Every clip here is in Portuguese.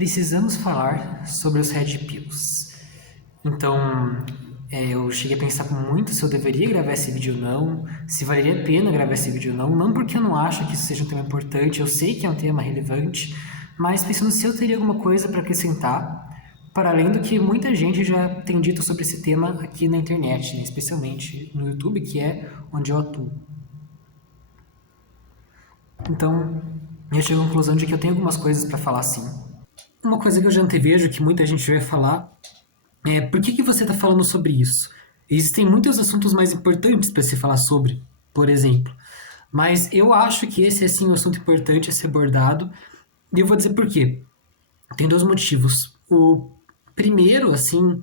Precisamos falar sobre os Red Pills. Então, eu cheguei a pensar muito se eu deveria gravar esse vídeo ou não, se valeria a pena gravar esse vídeo ou não. Não porque eu não acho que isso seja um tema importante, eu sei que é um tema relevante, mas pensando se eu teria alguma coisa para acrescentar, para além do que muita gente já tem dito sobre esse tema aqui na internet, né? Especialmente no YouTube, que é onde eu atuo. Então, eu chego à conclusão de que eu tenho algumas coisas para falar sim. Uma coisa que eu já antevejo que muita gente vai falar é por que você está falando sobre isso? Existem muitos assuntos mais importantes para se falar sobre, por exemplo. Mas eu acho que esse é sim um assunto importante a ser abordado. E eu vou dizer por quê. Tem dois motivos. O primeiro, assim,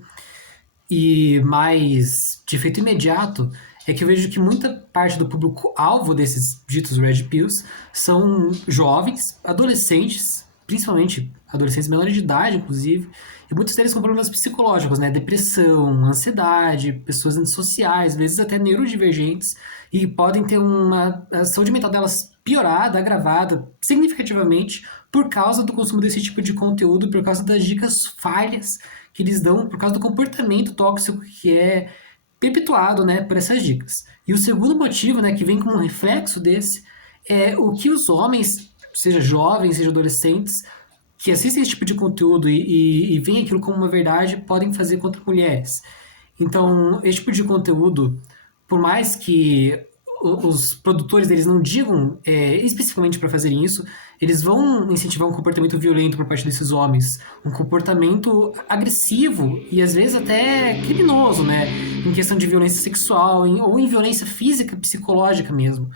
e mais de efeito imediato, é que eu vejo que muita parte do público-alvo desses ditos Red Pills são jovens, adolescentes, principalmente adolescentes menores de idade, inclusive, e muitos deles com problemas psicológicos, né? Depressão, ansiedade, pessoas antissociais, às vezes até neurodivergentes, e podem ter a saúde mental delas piorada, agravada significativamente por causa do consumo desse tipo de conteúdo, por causa das dicas falhas que eles dão, por causa do comportamento tóxico que é perpetuado, né, por essas dicas. E o segundo motivo, né, que vem como um reflexo desse, é o que os homens, seja jovens, seja adolescentes, que assistem esse tipo de conteúdo e veem aquilo como uma verdade, podem fazer contra mulheres. Então, esse tipo de conteúdo, por mais que os produtores deles não digam especificamente para fazerem isso, eles vão incentivar um comportamento violento por parte desses homens, um comportamento agressivo e às vezes até criminoso, né? Em questão de violência sexual ou em violência física, psicológica mesmo.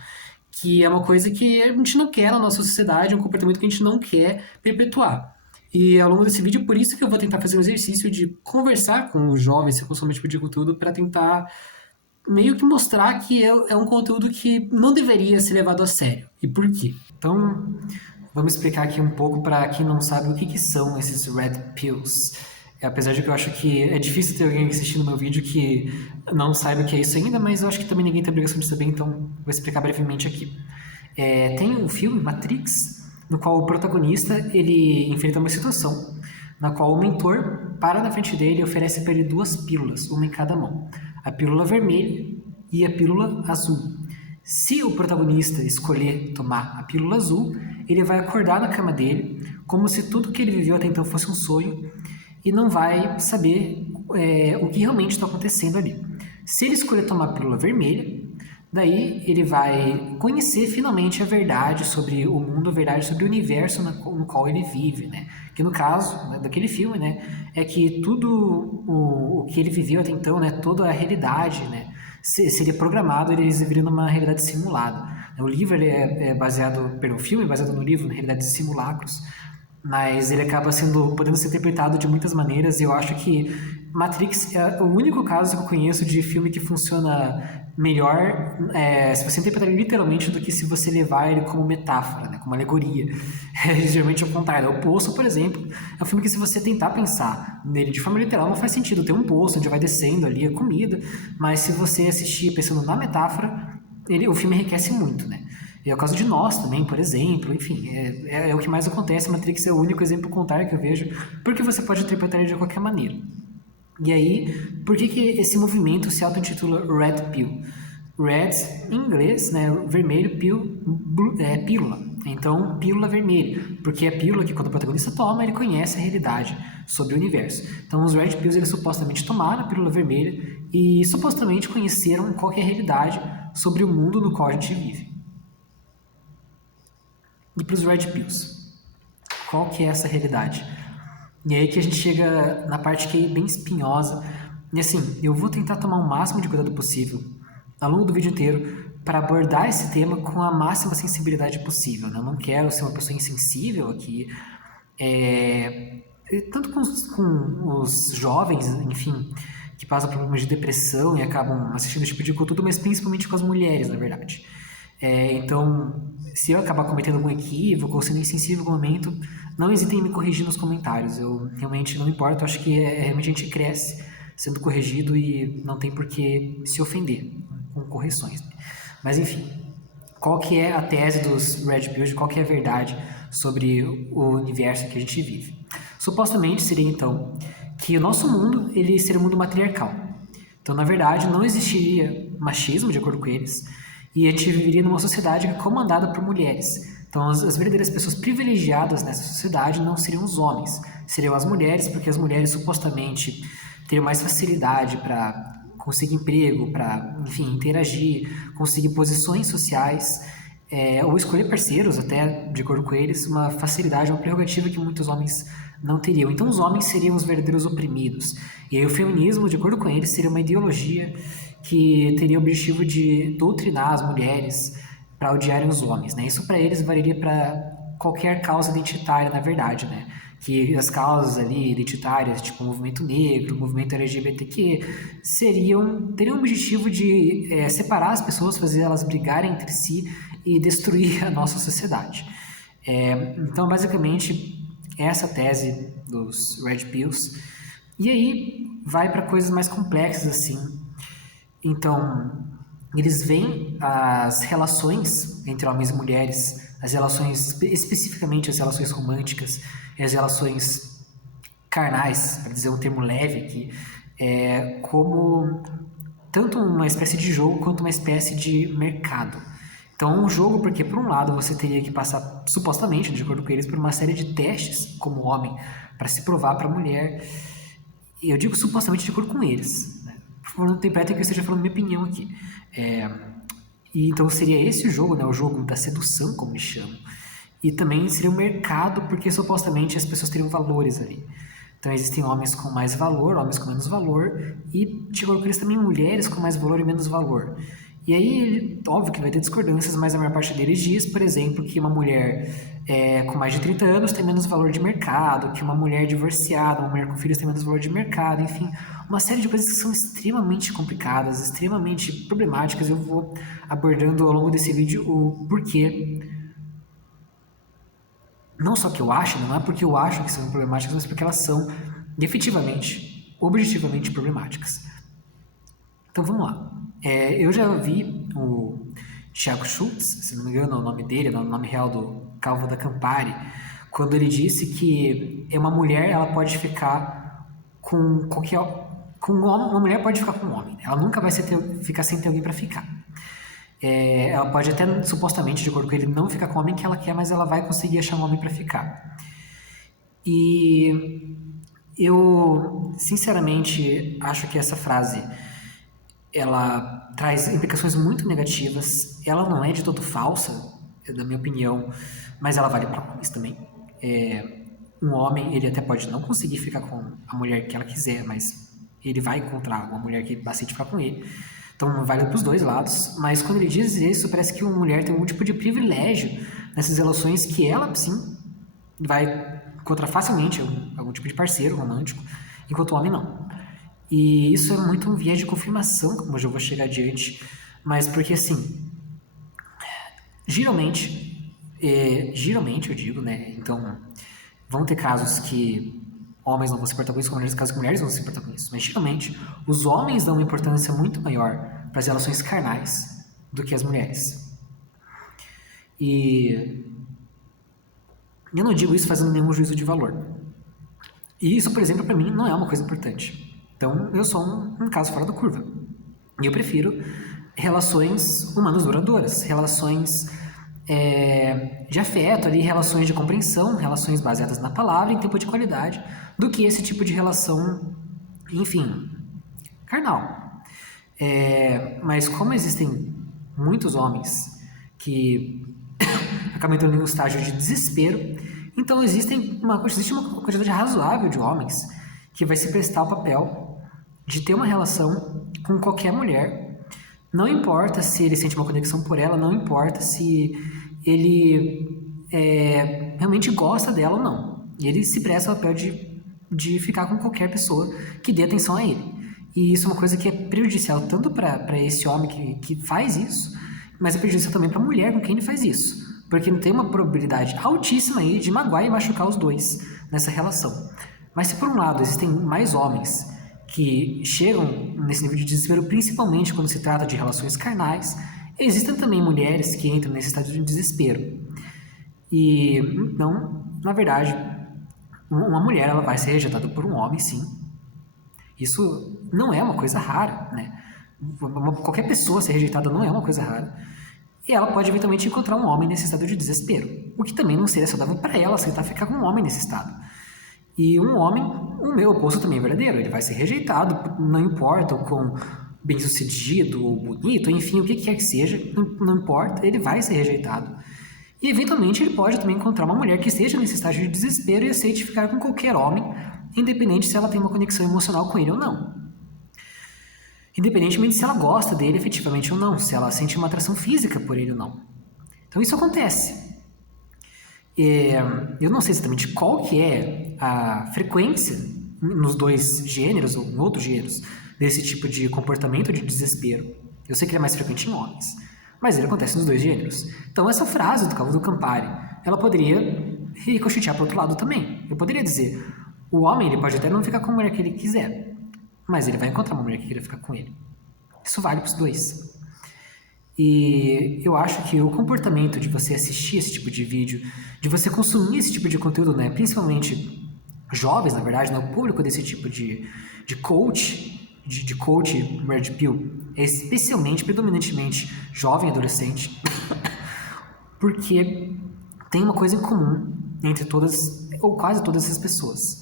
Que é uma coisa que a gente não quer na nossa sociedade, é um comportamento que a gente não quer perpetuar. E ao longo desse vídeo, por isso que eu vou tentar fazer um exercício de conversar com os jovens que consomem esse tipo de conteúdo para tentar meio que mostrar que é um conteúdo que não deveria ser levado a sério. E por quê? Então, vamos explicar aqui um pouco para quem não sabe o que são esses Red Pills. Apesar de que eu acho que é difícil ter alguém assistindo meu vídeo que não saiba o que é isso ainda, mas eu acho que também ninguém tem obrigação de saber, então vou explicar brevemente aqui. Tem o filme Matrix, no qual o protagonista ele enfrenta uma situação na qual o mentor para na frente dele e oferece para ele duas pílulas, uma em cada mão. A pílula vermelha e a pílula azul. Se o protagonista escolher tomar a pílula azul, ele vai acordar na cama dele, como se tudo que ele viveu até então fosse um sonho, e não vai saber o que realmente está acontecendo ali. Se ele escolher tomar a pílula vermelha, daí ele vai conhecer finalmente a verdade sobre o mundo, a verdade sobre o universo no qual ele vive, né? Que no caso, né, daquele filme, né, é que tudo o que ele viveu até então, né, toda a realidade, né, seria programado, ele viveria numa realidade simulada. O livro ele é baseado, pelo filme é baseado no livro, na realidade de simulacros, mas ele acaba podendo ser interpretado de muitas maneiras, e eu acho que Matrix é o único caso que eu conheço de filme que funciona melhor se você interpretar ele literalmente do que se você levar ele como metáfora, né, como alegoria. Geralmente é o contrário. O Poço, por exemplo, é um filme que se você tentar pensar nele de forma literal não faz sentido. Tem um poço onde vai descendo ali a comida, mas se você assistir pensando na metáfora, o filme enriquece muito, né? E é o caso de Nós também, por exemplo, enfim, é o que mais acontece. Matrix é o único exemplo contrário que eu vejo, porque você pode interpretar ele de qualquer maneira. E aí, por que esse movimento se auto-intitula Red Pill? Red, em inglês, né, vermelho, pill, pílula. Então, pílula vermelha, porque é a pílula que quando o protagonista toma, ele conhece a realidade sobre o universo. Então, os Red Pills, eles supostamente tomaram a pílula vermelha e supostamente conheceram qual é a realidade sobre o mundo no qual a gente vive. E para os Red Pills, qual que é essa realidade? E aí que a gente chega na parte que é bem espinhosa. E assim, eu vou tentar tomar o máximo de cuidado possível ao longo do vídeo inteiro para abordar esse tema com a máxima sensibilidade possível, né? Eu não quero ser uma pessoa insensível aqui, tanto com os jovens, enfim, que passam por problemas de depressão e acabam assistindo esse tipo de conteúdo, mas principalmente com as mulheres, na verdade. Então, se eu acabar cometendo algum equívoco ou sendo insensível no momento, não hesitem em me corrigir nos comentários. Eu realmente não me importo, eu acho que realmente a gente cresce sendo corrigido e não tem por que se ofender com correções. Mas enfim, qual que é a tese dos Red Pills, qual que é a verdade sobre o universo que a gente vive? Supostamente seria, então, que o nosso mundo ele seria um mundo matriarcal. Então, na verdade, não existiria machismo, de acordo com eles, e a gente viveria numa sociedade comandada por mulheres. Então, as verdadeiras pessoas privilegiadas nessa sociedade não seriam os homens, seriam as mulheres, porque as mulheres supostamente teriam mais facilidade para conseguir emprego, para, enfim, interagir, conseguir posições sociais, ou escolher parceiros, até, de acordo com eles, uma facilidade, uma prerrogativa que muitos homens não teriam. Então, os homens seriam os verdadeiros oprimidos. E aí, o feminismo, de acordo com eles, seria uma ideologia que teria o objetivo de doutrinar as mulheres para odiarem os homens, né? Isso para eles valeria para qualquer causa identitária, na verdade, né? Que as causas ali identitárias, tipo o movimento negro, o movimento LGBTQ, teriam o objetivo de separar as pessoas, fazer elas brigarem entre si e destruir a nossa sociedade. Então, basicamente, essa tese dos Red Pills. E aí vai para coisas mais complexas assim. Então, eles veem as relações entre homens e mulheres, as relações, especificamente as relações românticas, e as relações carnais, para dizer um termo leve aqui, como tanto uma espécie de jogo quanto uma espécie de mercado. Então, um jogo, porque por um lado você teria que passar, supostamente, de acordo com eles, por uma série de testes como homem, para se provar para a mulher. E eu digo supostamente de acordo com eles, né? Por favor, não interpretem que eu esteja falando minha opinião aqui. E então seria esse o jogo, né? O jogo da sedução, como eles chamam. E também seria o mercado, porque supostamente as pessoas teriam valores ali. Então existem homens com mais valor, homens com menos valor, e de acordo com eles também mulheres com mais valor e menos valor. E aí, óbvio que vai ter discordâncias, mas a maior parte deles diz, por exemplo, que uma mulher com mais de 30 anos tem menos valor de mercado, que uma mulher divorciada, uma mulher com filhos tem menos valor de mercado, enfim, uma série de coisas que são extremamente complicadas, extremamente problemáticas. Eu vou abordando ao longo desse vídeo o porquê. Não só que eu acho, não é porque eu acho que são problemáticas, mas porque elas são efetivamente, objetivamente problemáticas. Então vamos lá. Eu já vi o Thiago Schultz, se não me engano é o nome dele, o nome real do Calvo da Campari, quando ele disse que uma mulher ela pode ficar com qualquer um homem, uma mulher pode ficar com um homem, ela nunca vai ficar sem ter alguém para ficar. Ela pode até, supostamente, de acordo com ele, não ficar com o homem que ela quer, mas ela vai conseguir achar um homem para ficar. E eu, sinceramente, acho que essa frase ela traz implicações muito negativas. Ela não é de todo falsa, da minha opinião, mas ela vale para homens também. Um homem, ele até pode não conseguir ficar com a mulher que ela quiser, mas ele vai encontrar uma mulher que aceite ficar com ele. Então vale para os dois lados, mas quando ele diz isso, parece que uma mulher tem um tipo de privilégio nessas relações que ela, sim, vai encontrar facilmente algum tipo de parceiro romântico, enquanto o homem não. E isso é muito um viés de confirmação, como eu já vou chegar adiante, mas porque assim, geralmente eu digo, né, então vão ter casos que homens não vão se importar com isso, como casos que mulheres vão se importar com isso, mas geralmente os homens dão uma importância muito maior para as relações carnais do que as mulheres. E eu não digo isso fazendo nenhum juízo de valor. E isso, por exemplo, para mim não é uma coisa importante. Então, eu sou um caso fora da curva. E eu prefiro relações humanas duradouras, relações de afeto, ali, relações de compreensão, relações baseadas na palavra, em tempo de qualidade, do que esse tipo de relação, enfim, carnal. Mas como existem muitos homens que acabam entrando em um estágio de desespero, então existe uma quantidade razoável de homens que vai se prestar o papel de ter uma relação com qualquer mulher. Não importa se ele sente uma conexão por ela, não importa se ele realmente gosta dela ou não. Ele se presta o papel de ficar com qualquer pessoa que dê atenção a ele. E isso é uma coisa que é prejudicial tanto para esse homem que faz isso, mas é prejudicial também para a mulher com quem ele faz isso. Porque tem uma probabilidade altíssima aí de magoar e machucar os dois nessa relação. Mas se por um lado existem mais homens que chegam nesse nível de desespero, principalmente quando se trata de relações carnais, existem também mulheres que entram nesse estado de desespero. E então, na verdade, Uma mulher, ela vai ser rejeitada por um homem, sim. Isso não é uma coisa rara, né? Qualquer pessoa ser rejeitada não é uma coisa rara. E ela pode eventualmente encontrar um homem nesse estado de desespero, o que também não seria saudável para ela aceitar ficar com um homem nesse estado. E um homem, o meu oposto também é verdadeiro, ele vai ser rejeitado, não importa o quão bem-sucedido ou bonito, enfim, o que quer que seja, não importa, ele vai ser rejeitado. E eventualmente ele pode também encontrar uma mulher que esteja nesse estágio de desespero e aceite ficar com qualquer homem, independente se ela tem uma conexão emocional com ele ou não. Independentemente se ela gosta dele efetivamente ou não, se ela sente uma atração física por ele ou não. Então isso acontece. Eu não sei exatamente qual que é a frequência nos dois gêneros ou em outros gêneros desse tipo de comportamento de desespero. Eu sei que ele é mais frequente em homens, mas ele acontece nos dois gêneros. Então essa frase do Cavo do Campari, ela poderia ricochetear para o outro lado também. Eu poderia dizer, o homem ele pode até não ficar com a mulher que ele quiser, mas ele vai encontrar uma mulher que queira ficar com ele. Isso vale para os dois. E eu acho que o comportamento de você assistir esse tipo de vídeo, de você consumir esse tipo de conteúdo, né, principalmente jovens, na verdade, né, o público desse tipo de coach, de coach Red Pill, é especialmente, predominantemente jovem e adolescente, porque tem uma coisa em comum entre todas, ou quase todas essas pessoas.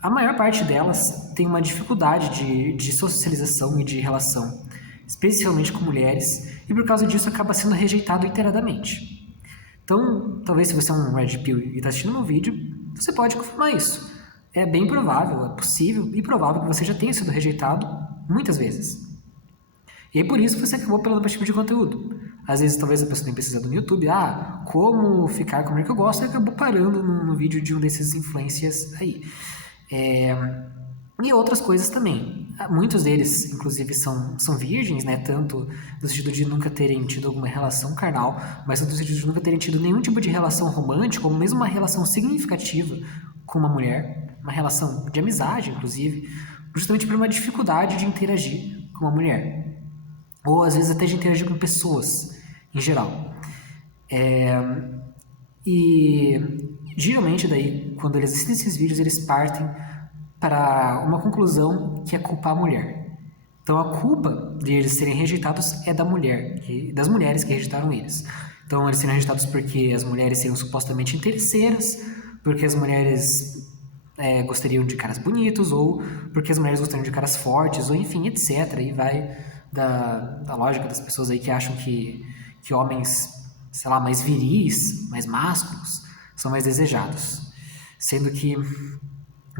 A maior parte delas tem uma dificuldade de socialização e de relação, especialmente com mulheres, e por causa disso acaba sendo rejeitado iteradamente. Então, talvez se você é um Red Pill e está assistindo um vídeo, você pode confirmar isso. É bem provável, é possível e provável que você já tenha sido rejeitado muitas vezes. E aí por isso você acabou apelando para esse tipo de conteúdo. Às vezes talvez a pessoa tenha pesquisado no YouTube, como ficar com a mulher que eu gosto, e acabou parando no vídeo de um desses influencers aí. E outras coisas também. Muitos deles, inclusive, são virgens, né? Tanto no sentido de nunca terem tido alguma relação carnal, mas no sentido de nunca terem tido nenhum tipo de relação romântica, ou mesmo uma relação significativa com uma mulher, uma relação de amizade, inclusive, justamente por uma dificuldade de interagir com uma mulher. Ou às vezes até de interagir com pessoas, em geral. E geralmente daí, quando eles assistem esses vídeos, eles partem para uma conclusão que é culpar a mulher. Então a culpa de eles serem rejeitados é da mulher, das mulheres que rejeitaram eles. Então eles serem rejeitados porque as mulheres seriam supostamente interesseiras, porque as mulheres gostariam de caras bonitos, ou porque as mulheres gostariam de caras fortes, ou enfim, etc. E vai da lógica das pessoas aí que acham que homens, sei lá, mais viris, mais másculos, são mais desejados. Sendo que,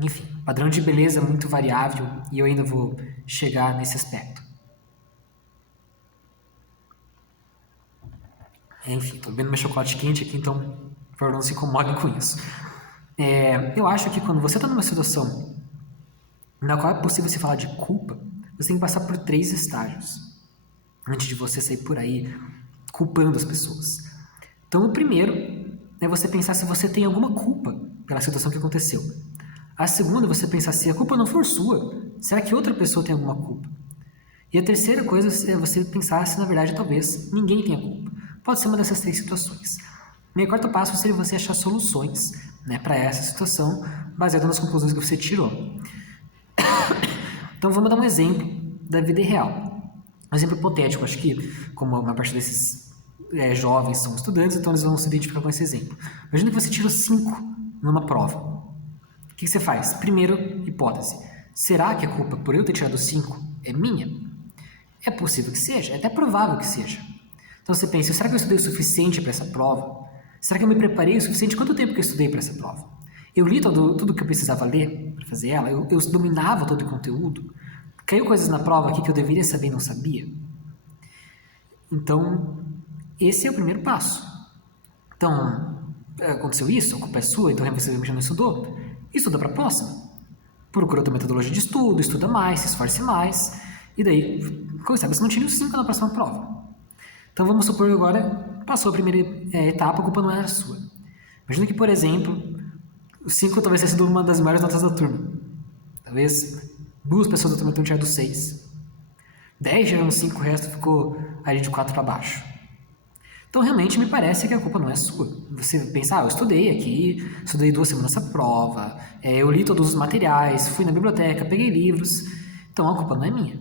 enfim, padrão de beleza é muito variável e eu ainda vou chegar nesse aspecto. Enfim, tô bebendo meu chocolate quente aqui, então por favor não se incomodem com isso. Eu acho que quando você está numa situação na qual é possível se falar de culpa, você tem que passar por 3 estágios antes de você sair por aí culpando as pessoas. Então o primeiro é você pensar se você tem alguma culpa pela situação que aconteceu. A segunda é você pensar se a culpa não for sua, será que outra pessoa tem alguma culpa? E a terceira coisa é você pensar se na verdade talvez ninguém tenha culpa. Pode ser uma dessas 3 situações. E o quarto passo seria você achar soluções, né, para essa situação, baseado nas conclusões que você tirou. Então vamos dar um exemplo da vida real. Um exemplo hipotético, acho que como uma parte desses jovens são estudantes, então eles vão se identificar com esse exemplo. Imagina que você tirou 5 numa prova. O que você faz? Primeiro, hipótese. Será que a culpa por eu ter tirado 5 é minha? É possível que seja, é até provável que seja. Então você pensa, será que eu estudei o suficiente para essa prova? Será que eu me preparei o suficiente? Quanto tempo que eu estudei para essa prova? Eu li tudo que eu precisava ler para fazer ela? Eu dominava todo o conteúdo? Caiu coisas na prova aqui que eu deveria saber e não sabia? Então, esse é o primeiro passo. Então, aconteceu isso, a culpa é sua, então você já não estudou? Estuda para a próxima. Procura outra metodologia de estudo, estuda mais, se esforce mais, e daí, como sabe, você não tira os 5 na próxima prova. Então vamos supor que agora passou a primeira etapa, a culpa não era sua. Imagina que, por exemplo, os 5 talvez tenha sido uma das maiores notas da turma. Talvez 2 pessoas da turma tenham tirado 6. 10 tiraram 5, o resto ficou ali de 4 para baixo. Então, realmente, me parece que a culpa não é sua. Você pensa, eu estudei aqui, estudei 2 semanas essa prova, eu li todos os materiais, fui na biblioteca, peguei livros, então a culpa não é minha.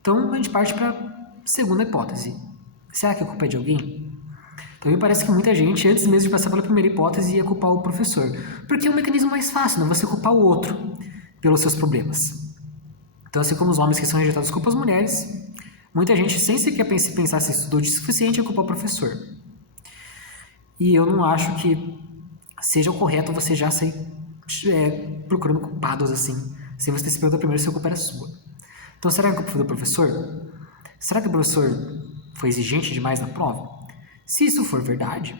Então, a gente parte para a segunda hipótese. Será que a culpa é de alguém? Então, me parece que muita gente, antes mesmo de passar pela primeira hipótese, ia culpar o professor. Porque é um mecanismo mais fácil, né? Você culpar o outro pelos seus problemas. Então, assim como os homens que são rejeitados culpam as mulheres, muita gente, sem sequer pensar se estudou o suficiente, ia culpar o professor. E eu não acho que seja o correto você já sair procurando culpados assim, sem você ter se perguntado primeiro se a culpa era sua. Então, será que a culpa foi do professor? Será que o professor foi exigente demais na prova? Se isso for verdade,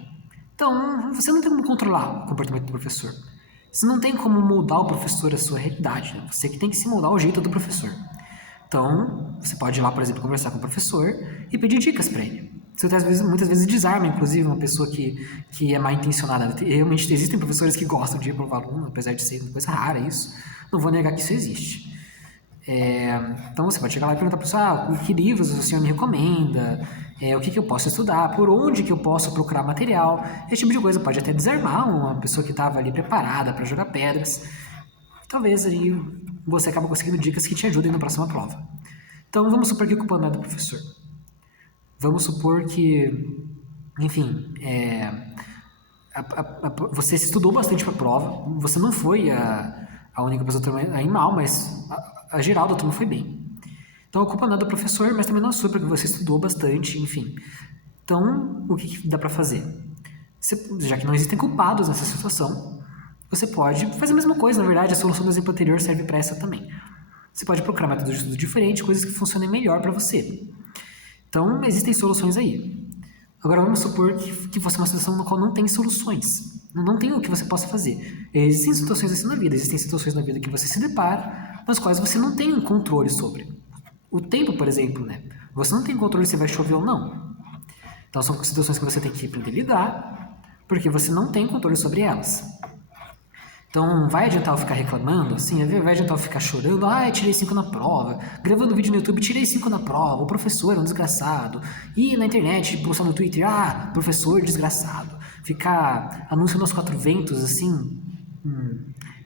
então você não tem como controlar o comportamento do professor. Você não tem como moldar o professor à sua realidade, né? Você que tem que se moldar ao jeito do professor. Então, você pode ir lá, por exemplo, conversar com o professor e pedir dicas para ele. Você muitas vezes desarma, inclusive, uma pessoa que é mal intencionada. Realmente existem professores que gostam de reprovar aluno, apesar de ser uma coisa rara isso. Não vou negar que isso existe. Então você pode chegar lá e perguntar para a pessoa, que livros o senhor me recomenda, o que eu posso estudar, por onde que eu posso procurar material. Esse tipo de coisa pode até desarmar uma pessoa que estava ali preparada para jogar pedras. Talvez aí você acabe conseguindo dicas que te ajudem na próxima prova. Então vamos supor que a culpa não é do professor. Vamos supor que, enfim, você se estudou bastante para a prova, você não foi a única pessoa que turma aí mal, mas a geral da turma foi bem. Então a culpa não é do professor, mas também não é sua, porque você estudou bastante, enfim. Então, o que dá para fazer? Já que não existem culpados nessa situação, você pode fazer a mesma coisa. Na verdade, a solução do exemplo anterior serve para essa também. Você pode procurar métodos de estudo diferentes, coisas que funcionem melhor para você. Então, existem soluções aí. Agora, vamos supor que você é uma situação na qual não tem soluções. Não tem o que você possa fazer. Existem situações assim na vida. Existem situações na vida que você se depara, nas quais você não tem um controle sobre. O tempo, por exemplo, né? Você não tem controle se vai chover ou não. Então, são situações que você tem que aprender a lidar, porque você não tem controle sobre elas. Então, vai adiantar eu ficar reclamando, assim, vai adiantar eu ficar chorando, tirei 5 na prova, gravando vídeo no YouTube, tirei 5 na prova, o professor é um desgraçado, e na internet, postar no Twitter, professor desgraçado, ficar anunciando aos 4 ventos, assim,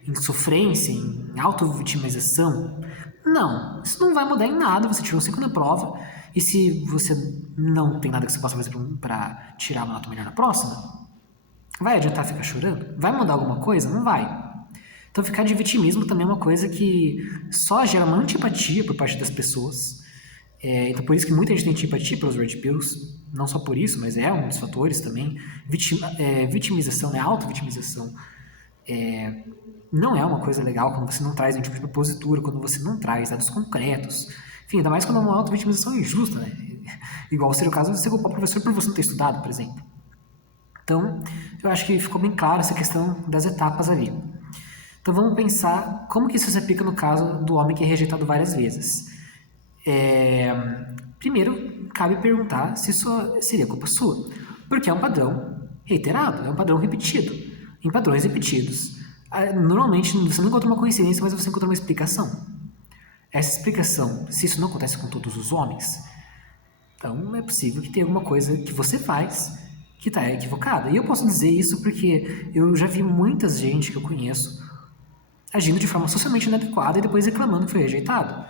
em sofrência, em auto-vitimização. Não, isso não vai mudar em nada, você tirou 5 na prova, e se você não tem nada que você possa fazer para tirar uma nota melhor na próxima, vai adiantar ficar chorando? Vai mudar alguma coisa? Não vai. Então ficar de vitimismo também é uma coisa que só gera uma antipatia por parte das pessoas. Então por isso que muita gente tem antipatia pelos red pills, não só por isso, mas é um dos fatores também. Vitimização, né? Auto-vitimização. Não é uma coisa legal quando você não traz um tipo de propositura, quando você não traz dados concretos. Enfim, ainda mais quando é uma auto-vitimização injusta, né? Igual seria o caso de você culpar o professor por você não ter estudado, por exemplo. Então, eu acho que ficou bem claro essa questão das etapas ali. Então, vamos pensar como que isso se aplica no caso do homem que é rejeitado várias vezes. Primeiro, cabe perguntar se isso seria culpa sua, porque é um padrão reiterado, é um padrão repetido. Em padrões repetidos, normalmente você não encontra uma coincidência, mas você encontra uma explicação. Essa explicação, se isso não acontece com todos os homens, então é possível que tenha alguma coisa que você faz que está equivocada. E eu posso dizer isso porque eu já vi muita gente que eu conheço agindo de forma socialmente inadequada e depois reclamando que foi rejeitado.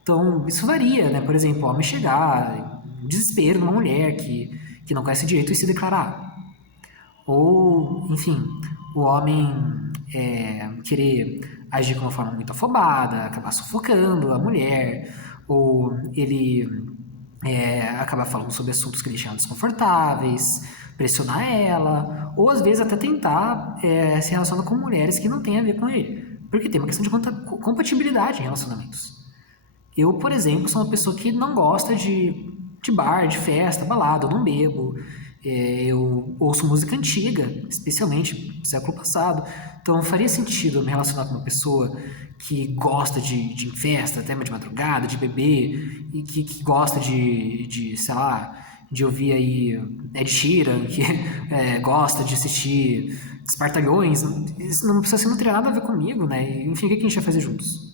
Então, isso varia, né? Por exemplo, o homem chegar em desespero numa mulher que não conhece direito e se declarar. Ou, enfim, o homem querer agir de uma forma muito afobada, acabar sufocando a mulher, ou ele acabar falando sobre assuntos que deixam ela desconfortáveis, pressionar ela, ou às vezes até tentar se relacionar com mulheres que não têm a ver com ele. Porque tem uma questão de compatibilidade em relacionamentos. Eu, por exemplo, sou uma pessoa que não gosta de bar, de festa, balada, eu não bebo. Eu ouço música antiga, especialmente do século passado. Então faria sentido eu me relacionar com uma pessoa que gosta de festa, até de madrugada, de beber, e que gosta sei lá, de ouvir aí Ed Sheeran, que gosta de assistir Espartalhões. Isso não precisa ser, não teria nada a ver comigo, né? Enfim, o que a gente vai fazer juntos?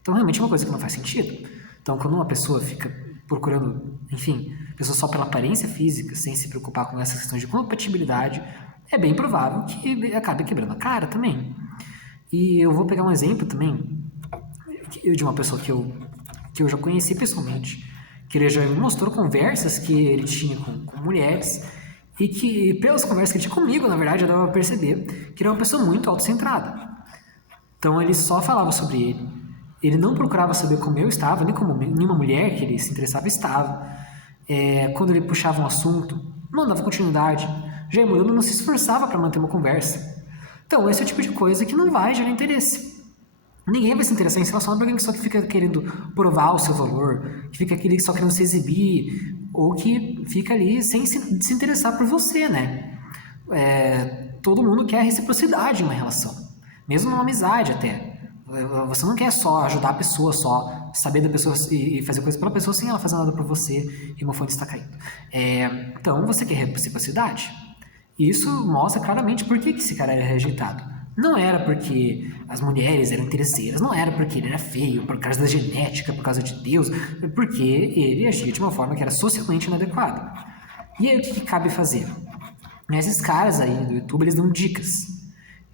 Então realmente é uma coisa que não faz sentido. Então quando uma pessoa fica procurando, enfim, pessoas só pela aparência física, sem se preocupar com essas questões de compatibilidade, é bem provável que acabe quebrando a cara também. E eu vou pegar um exemplo também de uma pessoa que eu já conheci pessoalmente, que ele já me mostrou conversas que ele tinha com mulheres e que, pelas conversas que ele tinha comigo, na verdade, eu dava pra perceber que ele era uma pessoa muito autocentrada. Então ele só falava sobre ele. Ele não procurava saber como eu estava, nem como nenhuma mulher que ele se interessava estava. Quando ele puxava um assunto, não dava continuidade. Já ia mudando, não se esforçava para manter uma conversa. Então esse é o tipo de coisa que não vai gerar interesse. Ninguém vai se interessar em se relacionar para alguém que só fica querendo provar o seu valor, que fica aquele só querendo se exibir, ou que fica ali sem se interessar por você, né? Todo mundo quer reciprocidade em uma relação, mesmo numa amizade até. Você não quer só ajudar a pessoa, só saber da pessoa e fazer coisas pela pessoa sem ela fazer nada por você e uma fonte está caindo. Então você quer reciprocidade. E isso mostra claramente por que esse cara era rejeitado. Não era porque as mulheres eram interesseiras, não era porque ele era feio, por causa da genética, por causa de Deus, porque ele agia de uma forma que era socialmente inadequada. E aí o que cabe fazer? Esses caras aí do YouTube, eles dão dicas.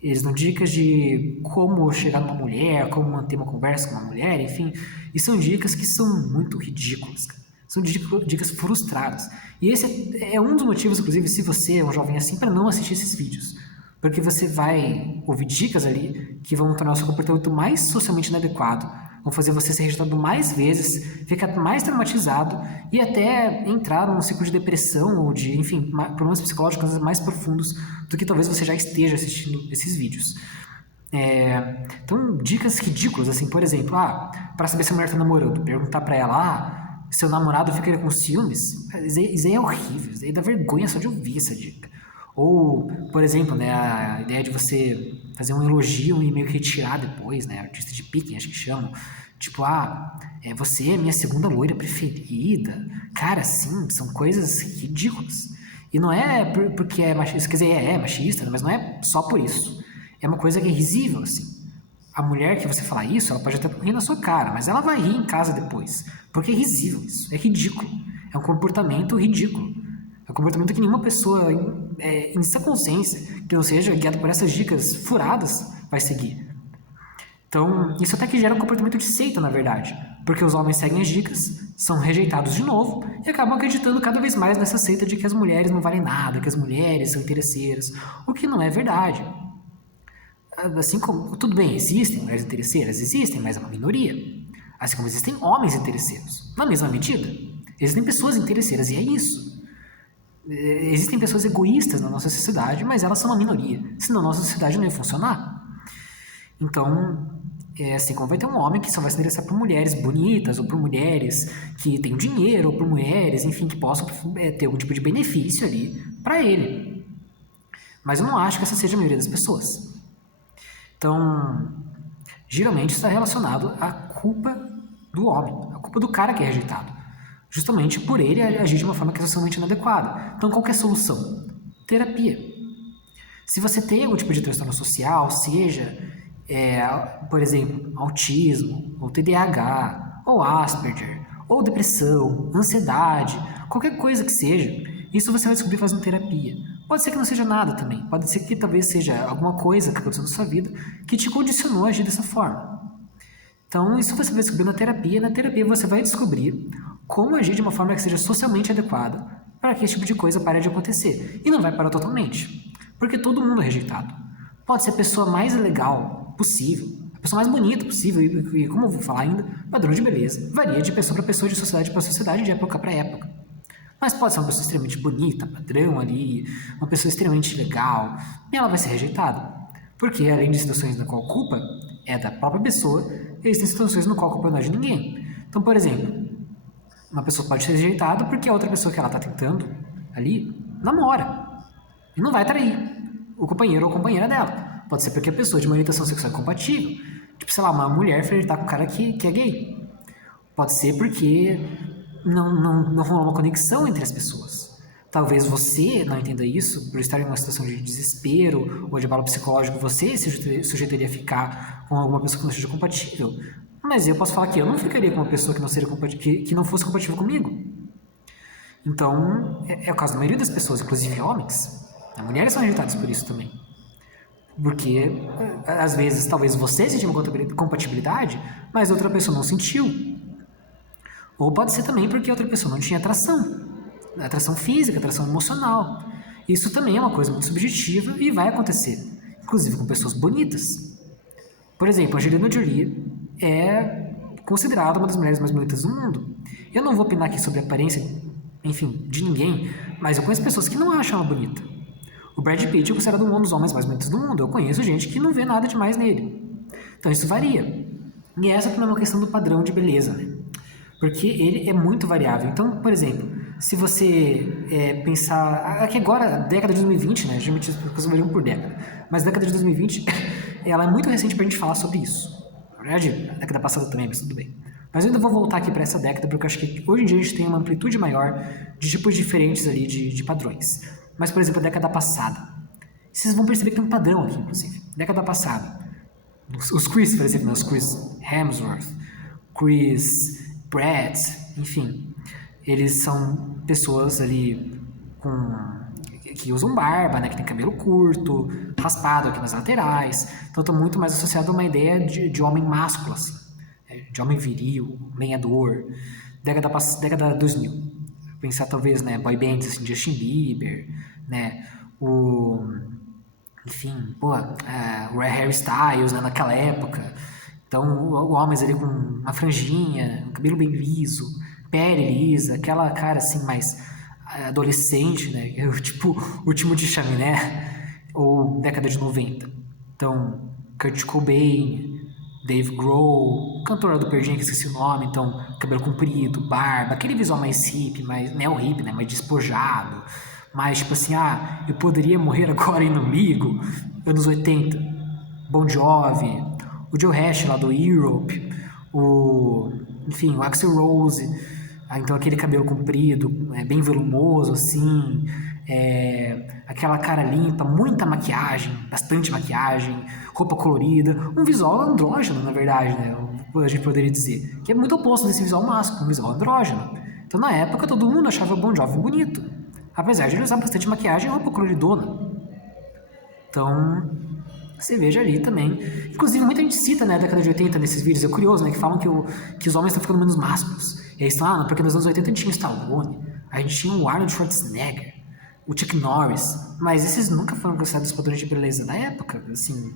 Eles dão dicas de como chegar numa mulher, como manter uma conversa com uma mulher, enfim. E são dicas que são muito ridículas, cara. São dicas frustradas. E esse é um dos motivos, inclusive, se você é um jovem assim, para não assistir esses vídeos. Porque você vai ouvir dicas ali que vão tornar o seu comportamento mais socialmente inadequado, vão fazer você ser rejeitado mais vezes, ficar mais traumatizado e até entrar num ciclo de depressão ou de, enfim, problemas psicológicos mais profundos do que talvez você já esteja assistindo esses vídeos. Então, dicas ridículas, assim, por exemplo, para saber se a mulher tá namorando, perguntar para ela, seu namorado fica com ciúmes? Isso aí é horrível, isso aí dá vergonha só de ouvir essa dica. Ou, por exemplo, né, a ideia de você fazer um elogio e meio que retirar depois, né, artista de picking, acho que chamam, tipo, você é minha segunda loira preferida. Cara, sim, são coisas ridículas. E não é porque é machista, quer dizer, é machista, mas não é só por isso. É uma coisa que é risível, assim. A mulher que você falar isso, ela pode até rir na sua cara, mas ela vai rir em casa depois. Porque é risível isso, é ridículo. É um comportamento ridículo. É um comportamento que nenhuma pessoa em sua consciência, que não seja guiada por essas dicas furadas, vai seguir. Então, isso até que gera um comportamento de seita, na verdade. Porque os homens seguem as dicas, são rejeitados de novo e acabam acreditando cada vez mais nessa seita de que as mulheres não valem nada, que as mulheres são interesseiras, o que não é verdade. Assim como, tudo bem, existem mulheres interesseiras, existem, mas é uma minoria. Assim como existem homens interesseiros, na mesma medida. Existem pessoas interesseiras e é isso. Existem pessoas egoístas na nossa sociedade, mas elas são uma minoria. Senão a nossa sociedade não ia funcionar. Então, assim como vai ter um homem que só vai se interessar por mulheres bonitas, ou por mulheres que têm dinheiro, ou por mulheres, enfim, que possam ter algum tipo de benefício ali para ele. Mas eu não acho que essa seja a maioria das pessoas. Então, geralmente está relacionado à culpa do homem, à culpa do cara que é rejeitado. Justamente por ele agir de uma forma que é socialmente inadequada. Então, qual que é a solução? Terapia. Se você tem algum tipo de transtorno social, seja, por exemplo, autismo, ou TDAH, ou Asperger, ou depressão, ansiedade, qualquer coisa que seja, isso você vai descobrir fazendo terapia. Pode ser que não seja nada também, pode ser que talvez seja alguma coisa que aconteceu na sua vida que te condicionou a agir dessa forma. Então, isso você vai descobrir na terapia, e na terapia você vai descobrir como agir de uma forma que seja socialmente adequada para que esse tipo de coisa pare de acontecer. E não vai parar totalmente, porque todo mundo é rejeitado. Pode ser a pessoa mais legal possível, a pessoa mais bonita possível, e como eu vou falar ainda, padrão de beleza varia de pessoa para pessoa, de sociedade para sociedade, de época para época. Mas pode ser uma pessoa extremamente bonita, padrão ali, uma pessoa extremamente legal, e ela vai ser rejeitada. Porque além de situações na qual a culpa é da própria pessoa, existem situações no qual a culpa não é de ninguém. Então, por exemplo, uma pessoa pode ser rejeitada porque a outra pessoa que ela está tentando ali namora e não vai trair o companheiro ou a companheira dela. Pode ser porque a pessoa de uma orientação sexual é compatível. Tipo, sei lá, uma mulher flertar com um cara que é gay. Pode ser porque não rolou uma conexão entre as pessoas. Talvez você não entenda isso por estar em uma situação de desespero ou de abalo psicológico, você se sujeitaria a ficar com alguma pessoa que não seja compatível. Mas eu posso falar que eu não ficaria com uma pessoa que não, seria que não fosse compatível comigo. Então, é o caso da maioria das pessoas, inclusive homens. As mulheres são rejeitadas por isso também. Porque, às vezes, talvez você sentiu uma compatibilidade, mas outra pessoa não sentiu. Ou pode ser também porque a outra pessoa não tinha atração física, atração emocional. Isso também é uma coisa muito subjetiva e vai acontecer, inclusive com pessoas bonitas. Por exemplo, a Angelina Jolie é considerada uma das mulheres mais bonitas do mundo. Eu não vou opinar aqui sobre a aparência, enfim, de ninguém, mas eu conheço pessoas que não acham ela bonita. O Brad Pitt é considerado um dos homens mais bonitos do mundo. Eu conheço gente que não vê nada demais nele. Então isso varia. E essa também é uma questão do padrão de beleza, né? Porque ele é muito variável. Então, por exemplo, se você pensar... Aqui agora, a década de 2020, né? Geralmente as coisas variam por década. Mas a década de 2020, ela é muito recente pra gente falar sobre isso. Na verdade, a década passada também, mas tudo bem. Mas eu ainda vou voltar aqui para essa década, porque eu acho que hoje em dia a gente tem uma amplitude maior de tipos diferentes ali de padrões. Mas, por exemplo, a década passada. Vocês vão perceber que tem um padrão aqui, inclusive. Década passada. Os Chris, por exemplo, os Chris Hemsworth, Chris Pratt, enfim. Eles são pessoas ali que usam barba, né, que tem cabelo curto, raspado aqui nas laterais. Então, estão muito mais associados a uma ideia de homem másculo, assim. De homem viril, lenhador. Década 2000. Pensar talvez, né, boy bands assim, Justin Bieber, né, enfim, o Harry Styles, né, naquela época. Então, homens ali com uma franjinha, um cabelo bem liso, pele lisa, aquela cara assim mais adolescente, né, tipo Último de Chaminé, ou década de 90. Então, Kurt Cobain, Dave Grohl, cantor do Pearl Jam, que esqueci o nome, então, cabelo comprido, barba, aquele visual mais hippie, mais neo-hippie, né, mais despojado, mais tipo assim, eu poderia morrer agora indo amigo, anos 80, Bon Jovi, o Joe Hash lá do Europe, enfim, o Axl Rose, então aquele cabelo comprido, bem volumoso, assim, aquela cara limpa, muita maquiagem, bastante maquiagem, roupa colorida, um visual andrógeno, na verdade, né? A gente poderia dizer, que é muito oposto desse visual masculino, um visual andrógeno. Então, na época, todo mundo achava o Bon Jovi bonito, apesar de ele usar bastante maquiagem e roupa coloridona. Então, você veja ali também. Inclusive, muita gente cita, né, a década de 80 nesses vídeos, é curioso, né, que falam que os homens estão ficando menos másculos. E aí estão, porque nos anos 80 a gente tinha o Stallone, a gente tinha o Arnold Schwarzenegger, o Chuck Norris, mas esses nunca foram considerados padrões de beleza da época, assim,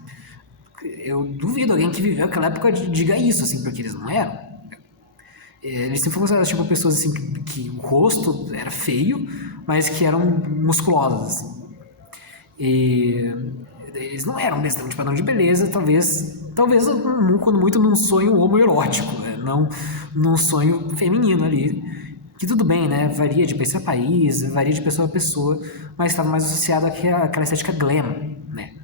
eu duvido alguém que viveu aquela época diga isso, assim, porque eles não eram. Eles sempre foram considerados, tipo, pessoas, assim, que o rosto era feio, mas que eram musculosos, assim. E eles não eram de padrão de beleza, talvez quando muito num sonho homoerótico, né? Não num sonho feminino ali, que tudo bem, né, varia de país a país, varia de pessoa a pessoa, mas estava mais associado àquela estética glam, né,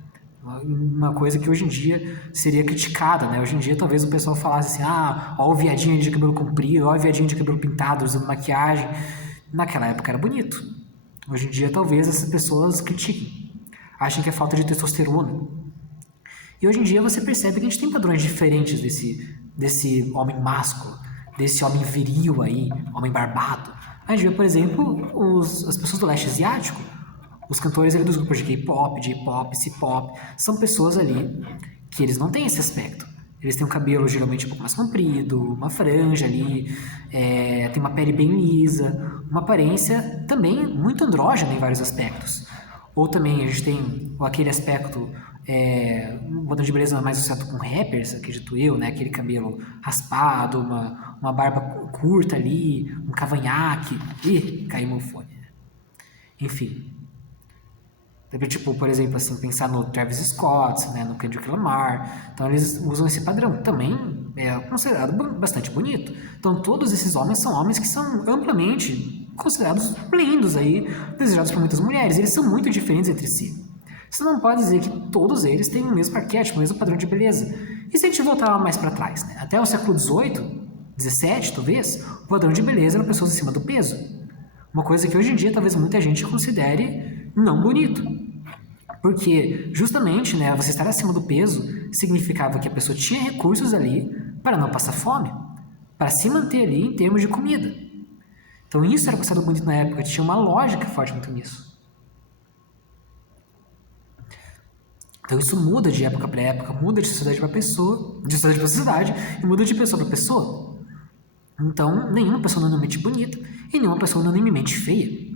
uma coisa que hoje em dia seria criticada, né, hoje em dia talvez o pessoal falasse assim, ó o viadinho de cabelo comprido, ó o viadinho de cabelo pintado usando maquiagem, naquela época era bonito, hoje em dia talvez essas pessoas critiquem, achem que é falta de testosterona. E hoje em dia você percebe que a gente tem padrões diferentes desse homem másculo, desse homem viril aí, homem barbado. A gente vê, por exemplo, as pessoas do leste asiático, os cantores ali dos grupos de K-pop, J-pop, C-pop, são pessoas ali que eles não têm esse aspecto. Eles têm um cabelo geralmente um pouco mais comprido, uma franja ali, tem uma pele bem lisa, uma aparência também muito andrógena em vários aspectos. Ou também a gente tem aquele aspecto, um padrão de beleza mais associado com rappers, acredito eu, né? Aquele cabelo raspado, uma barba curta ali, um cavanhaque. Ih, caiu meu fone. Enfim. Tipo, por exemplo, assim, pensar no Travis Scott, né, no Kendrick Lamar. Então eles usam esse padrão. Também é considerado bastante bonito. Então todos esses homens são homens que são amplamente considerados lindos aí, desejados por muitas mulheres. Eles são muito diferentes entre si. Você não pode dizer que todos eles têm o mesmo arquétipo, o mesmo padrão de beleza. E se a gente voltar mais para trás, né? Até o século XVIII, XVII talvez, o padrão de beleza eram pessoas acima do peso. Uma coisa que hoje em dia talvez muita gente considere não bonito. Porque justamente, né, você estar acima do peso significava que a pessoa tinha recursos ali para não passar fome, para se manter ali em termos de comida. Então isso era considerado bonito na época, tinha uma lógica forte muito nisso. Então isso muda de época para época, muda de sociedade para pessoa, de sociedade para sociedade, e muda de pessoa para pessoa. Então, nenhuma pessoa é unanimemente bonita e nenhuma pessoa é unanimemente feia.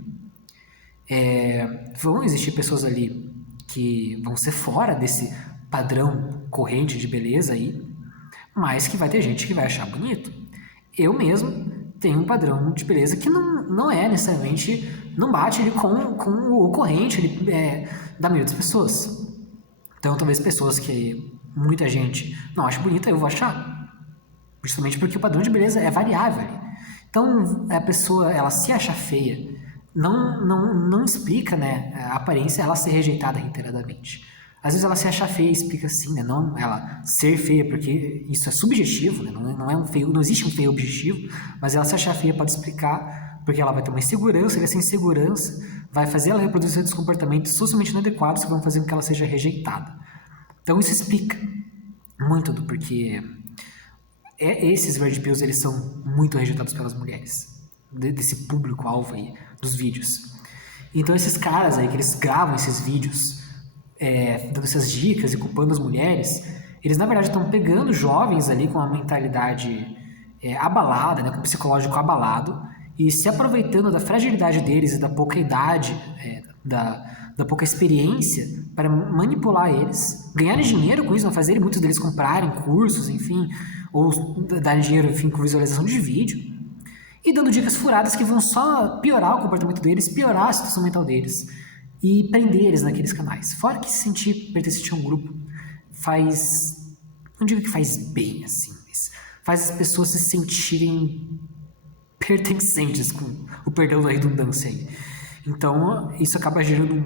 Vão existir pessoas ali que vão ser fora desse padrão corrente de beleza aí, mas que vai ter gente que vai achar bonito. Eu mesmo tenho um padrão de beleza que não é necessariamente, não bate ali com o corrente ali, da maioria das pessoas. Então, talvez pessoas que muita gente não acha bonita, eu vou achar. Justamente porque o padrão de beleza é variável. Então, a pessoa, ela se acha feia, não explica, né, a aparência ela ser rejeitada reiteradamente. Às vezes ela se acha feia e explica assim, né, não ela ser feia, porque isso é subjetivo, né, não é um feio, não existe um feio objetivo, mas ela se achar feia pode explicar porque ela vai ter uma insegurança, e essa insegurança vai fazer ela reproduzir certos comportamentos socialmente inadequados que vão fazer com que ela seja rejeitada. Então isso explica muito do porquê esses red pills, eles são muito rejeitados pelas mulheres, desse público-alvo aí, dos vídeos. Então esses caras aí, que eles gravam esses vídeos, dando essas dicas e culpando as mulheres, eles na verdade estão pegando jovens ali com a mentalidade abalada, né, com o psicológico abalado, e se aproveitando da fragilidade deles e da pouca idade, da pouca experiência, para manipular eles, ganharem dinheiro com isso, não fazerem muitos deles comprarem cursos, enfim, ou darem dinheiro, enfim, com visualização de vídeo, e dando dicas furadas que vão só piorar o comportamento deles, piorar a situação mental deles, e prender eles naqueles canais. Fora que se sentir pertencente a um grupo faz, não digo que faz bem, assim, mas faz as pessoas se sentirem pertencentes, com o perdão da redundância aí. Então, isso acaba gerando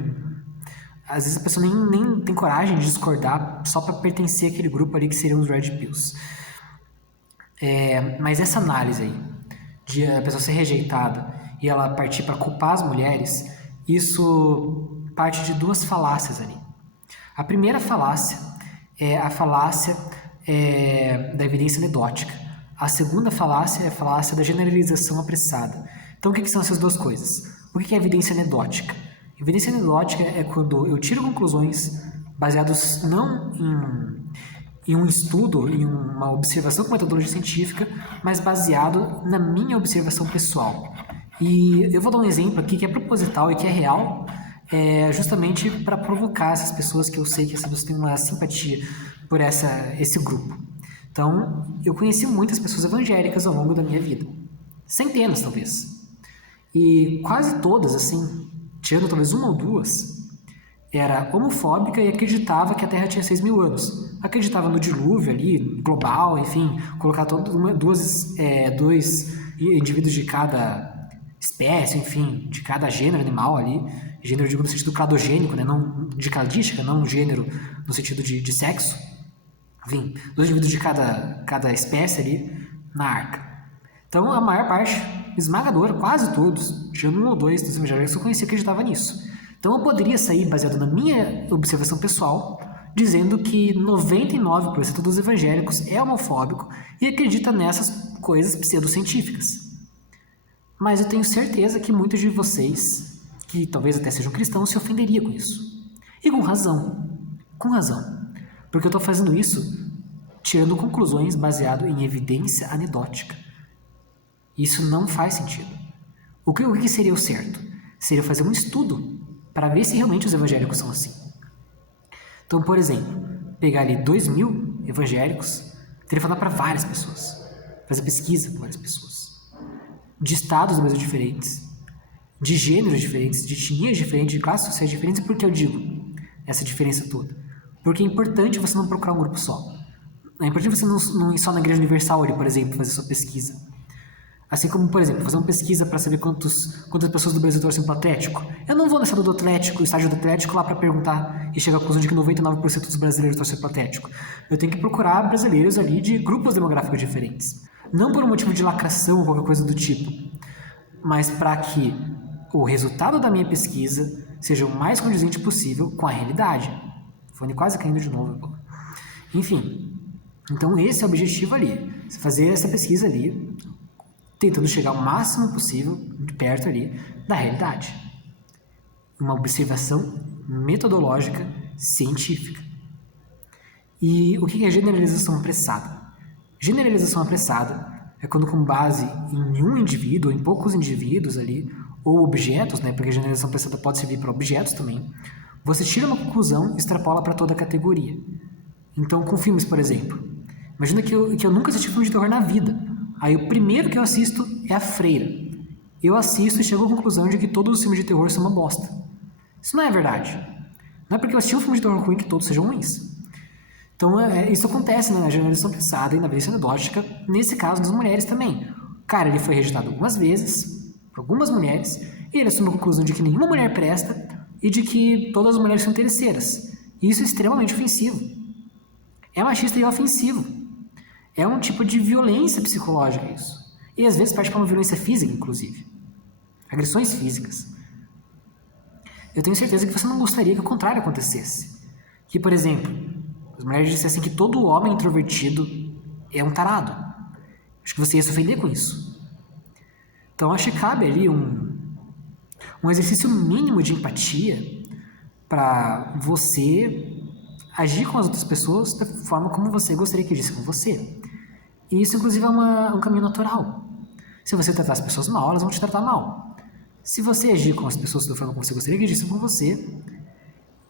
às vezes a pessoa nem tem coragem de discordar só para pertencer àquele grupo ali que seriam os red pills. Mas essa análise aí, de a pessoa ser rejeitada e ela partir para culpar as mulheres, isso parte de duas falácias ali. A primeira falácia é a falácia da evidência anedótica. A segunda falácia é a falácia da generalização apressada. Então, o que são essas duas coisas? O que é evidência anedótica? Evidência anedótica é quando eu tiro conclusões baseadas não em um estudo, em uma observação com metodologia científica, mas baseado na minha observação pessoal. E eu vou dar um exemplo aqui que é proposital e que é real, justamente para provocar essas pessoas que eu sei que essas pessoas têm uma simpatia por esse grupo. Então, eu conheci muitas pessoas evangélicas ao longo da minha vida. Centenas, talvez. E quase todas, assim, tirando talvez uma ou duas, era homofóbica e acreditava que a Terra tinha 6.000 anos. Acreditava no dilúvio ali, global, enfim, colocar dois indivíduos de cada espécie, enfim, de cada gênero animal ali. Gênero, digo, no sentido cladogênico, né? Não de cladística, não gênero no sentido de sexo. Enfim, 2 indivíduos de cada espécie ali na arca. Então, a maior parte, esmagadora, quase todos, tirando 1 ou 2 dos evangélicos que eu conhecia, acreditava nisso. Então, eu poderia sair, baseado na minha observação pessoal, dizendo que 99% dos evangélicos é homofóbico e acredita nessas coisas pseudocientíficas. Mas eu tenho certeza que muitos de vocês, que talvez até sejam cristãos, se ofenderiam com isso. E com razão. Com razão. Porque eu estou fazendo isso tirando conclusões baseado em evidência anedótica. Isso não faz sentido. O que seria o certo? Seria fazer um estudo para ver se realmente os evangélicos são assim. Então, por exemplo, pegar ali 2.000 evangélicos, telefonar para várias pessoas, fazer pesquisa com várias pessoas, de estados do Brasil diferentes, de gêneros diferentes, de etnias diferentes, de classes sociais diferentes. E por que eu digo essa diferença toda? Porque é importante você não procurar um grupo só. É importante você não ir só na Igreja Universal ali, por exemplo, fazer sua pesquisa. Assim como, por exemplo, fazer uma pesquisa para saber quantas pessoas do Brasil torcem pro Atlético. Eu não vou no estádio do Atlético lá para perguntar e chegar à conclusão de que 99% dos brasileiros torcem pro Atlético. Eu tenho que procurar brasileiros ali de grupos demográficos diferentes. Não por um motivo de lacração ou qualquer coisa do tipo, mas para que o resultado da minha pesquisa seja o mais condizente possível com a realidade. O fone quase caindo de novo agora. Enfim, Então esse é o objetivo ali, você fazer essa pesquisa ali, tentando chegar o máximo possível de perto ali da realidade. Uma observação metodológica científica. E o que é generalização apressada? Generalização apressada é quando, com base em um indivíduo, ou em poucos indivíduos ali, ou objetos, né, porque a generalização apressada pode servir para objetos também, você tira uma conclusão e extrapola para toda a categoria. Então, com filmes, por exemplo, imagina que eu nunca assisti filme de terror na vida. Aí o primeiro que eu assisto é A Freira. Eu assisto e chego à conclusão de que todos os filmes de terror são uma bosta. Isso não é verdade. Não é porque eu assisti um filme de terror ruim que todos sejam ruins. Então, isso acontece, né, na generalização apressada e na violência anedótica, nesse caso das mulheres também. O cara, ele foi rejeitado algumas vezes, por algumas mulheres, e ele assumiu a conclusão de que nenhuma mulher presta e de que todas as mulheres são interesseiras. E isso é extremamente ofensivo. É machista e ofensivo. É um tipo de violência psicológica isso. E às vezes parte para uma violência física, inclusive. Agressões físicas. Eu tenho certeza que você não gostaria que o contrário acontecesse. Que, por exemplo, as mulheres dissessem que todo homem introvertido é um tarado. Acho que você ia se ofender com isso. Então acho que cabe ali um exercício mínimo de empatia para você agir com as outras pessoas da forma como você gostaria que agisse com você. E isso, inclusive, é um caminho natural. Se você tratar as pessoas mal, elas vão te tratar mal. Se você agir com as pessoas da forma como você gostaria que agissem com você,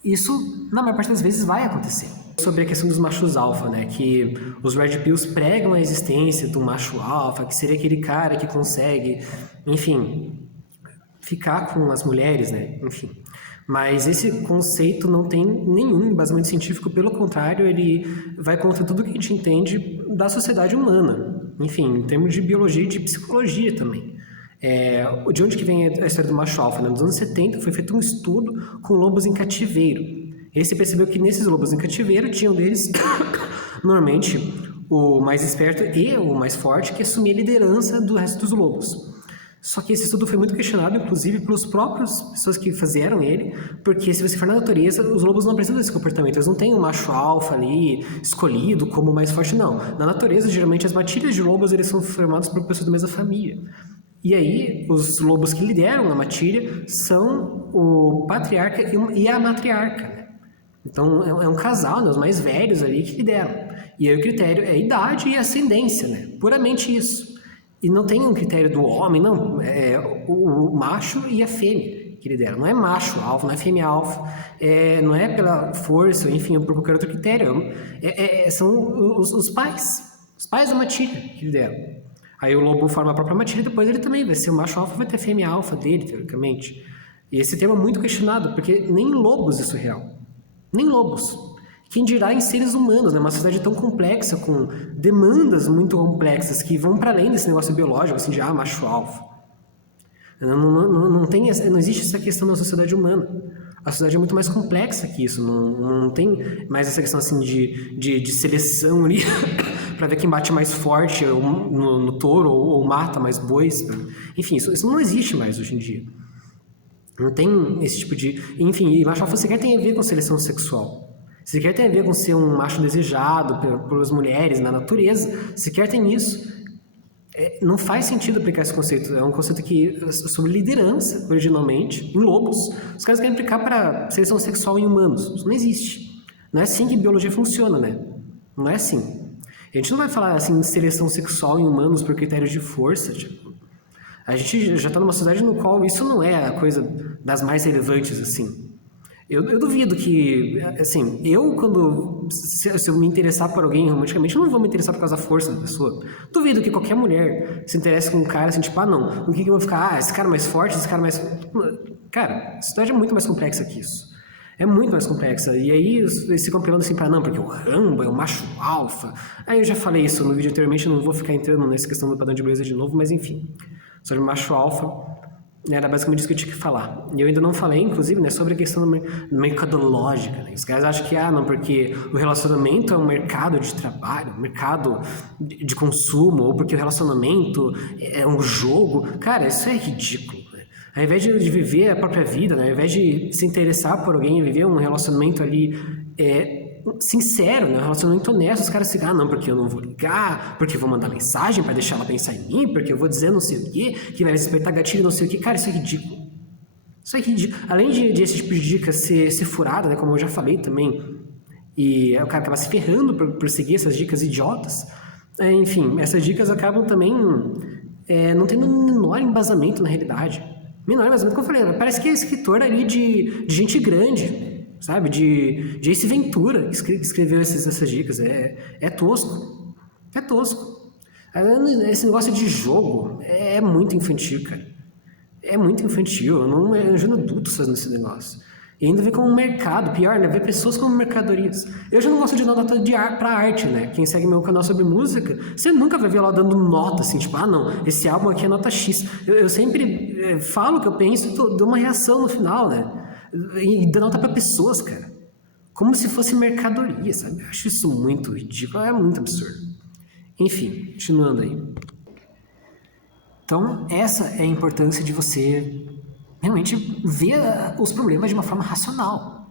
isso, na maior parte das vezes, vai acontecer. Sobre a questão dos machos alfa, né? Que os Red Pills pregam a existência de um macho alfa, que seria aquele cara que consegue, enfim, ficar com as mulheres, né? Enfim. Mas esse conceito não tem nenhum embasamento científico, pelo contrário, ele vai contra tudo que a gente entende da sociedade humana. Enfim, em termos de biologia e de psicologia também. De onde que vem a história do macho alfa? Né? Nos anos 70 foi feito um estudo com lobos em cativeiro. E se percebeu que nesses lobos em cativeiro tinham deles, normalmente, o mais esperto e o mais forte, que assumia a liderança do resto dos lobos. Só que esse estudo foi muito questionado, inclusive, pelos próprios pessoas que fizeram ele, porque se você for na natureza, os lobos não apresentam esse comportamento, eles não têm um macho alfa ali, escolhido como o mais forte, não. Na natureza, geralmente, as matilhas de lobos, eles são formadas por pessoas da mesma família. E aí, os lobos que lideram a matilha são o patriarca e a matriarca. Então, é um casal, né, os mais velhos ali que lideram. E aí o critério é a idade e a ascendência, né? Puramente isso. E não tem um critério do homem, não. É o macho e a fêmea que lideram. Não é macho alfa, não é fêmea alfa. Não é pela força, enfim, ou por qualquer outro critério. São os pais. Os pais da matilha que lideram. Aí o lobo forma a própria matilha, depois ele também vai ser o macho alfa, vai ter a fêmea alfa dele, teoricamente. E esse tema é muito questionado, porque nem em lobos isso é real. Nem lobos. Quem dirá em seres humanos, né? Uma sociedade tão complexa, com demandas muito complexas, que vão para além desse negócio biológico, assim, de macho alfa. Não existe essa questão na sociedade humana. A sociedade é muito mais complexa que isso. Não tem mais essa questão assim, de seleção ali para ver quem bate mais forte no touro ou mata mais bois. Enfim, isso não existe mais hoje em dia. Não tem esse tipo de... Enfim, e macho alfa sequer tem a ver com seleção sexual. Sequer tem a ver com ser um macho desejado pelas mulheres na natureza. Sequer tem isso. Não faz sentido aplicar esse conceito. É um conceito que é sobre liderança, originalmente, em lobos. Os caras querem aplicar para seleção sexual em humanos. Isso não existe. Não é assim que biologia funciona, né? Não é assim. A gente não vai falar assim seleção sexual em humanos por critérios de força. Tipo. A gente já está numa sociedade no qual isso não é a coisa das mais relevantes, assim. Eu duvido que, assim, se eu me interessar por alguém romanticamente, eu não vou me interessar por causa da força da pessoa. Duvido que qualquer mulher se interesse com um cara assim, tipo, não, o que eu vou ficar? Esse cara mais forte, esse cara mais... Cara, a sociedade é muito mais complexa que isso. É muito mais complexa. E aí eles ficam apelando assim não, porque o Rambo é o macho alfa. Aí eu já falei isso no vídeo anteriormente, não vou ficar entrando nessa questão do padrão de beleza de novo, mas enfim. Sobre o macho alfa... Era basicamente isso que eu tinha que falar. E eu ainda não falei, inclusive, né, sobre a questão mercadológica. Né? Os caras acham que, não, porque o relacionamento é um mercado de trabalho, um mercado de consumo, ou porque o relacionamento é um jogo. Cara, isso é ridículo. Né? Ao invés de viver a própria vida, né, ao invés de se interessar por alguém e viver um relacionamento ali sincero, né? Um relacionamento honesto. Os caras ficam, não, porque eu não vou ligar, porque eu vou mandar mensagem pra deixar ela pensar em mim, porque eu vou dizer não sei o quê, que vai despertar gatilho não sei o quê. Cara, isso é ridículo. Isso é ridículo. Além de esse tipo de dica ser furada, né? Como eu já falei também, e o cara acaba se ferrando por seguir essas dicas idiotas. Enfim, essas dicas acabam também não tendo um menor embasamento na realidade. Menor embasamento, como eu falei, parece que é escritor ali de gente grande, sabe? De Ace Ventura que escreveu essas dicas. É tosco. É tosco. Esse negócio de jogo é muito infantil, cara. É muito infantil. Eu já não adulto fazendo esse negócio. E ainda vê como um mercado, pior, né? Vê pessoas como mercadorias. Eu já não gosto de dar nota pra arte, né? Quem segue meu canal sobre música, você nunca vai ver lá dando nota, assim, tipo, não, esse álbum aqui é nota X. Eu sempre falo o que eu penso e dou uma reação no final, né? E dou nota pra pessoas, cara. Como se fosse mercadoria, sabe? Eu acho isso muito ridículo, é muito absurdo. Enfim, continuando aí. Então, essa é a importância de você realmente ver os problemas de uma forma racional.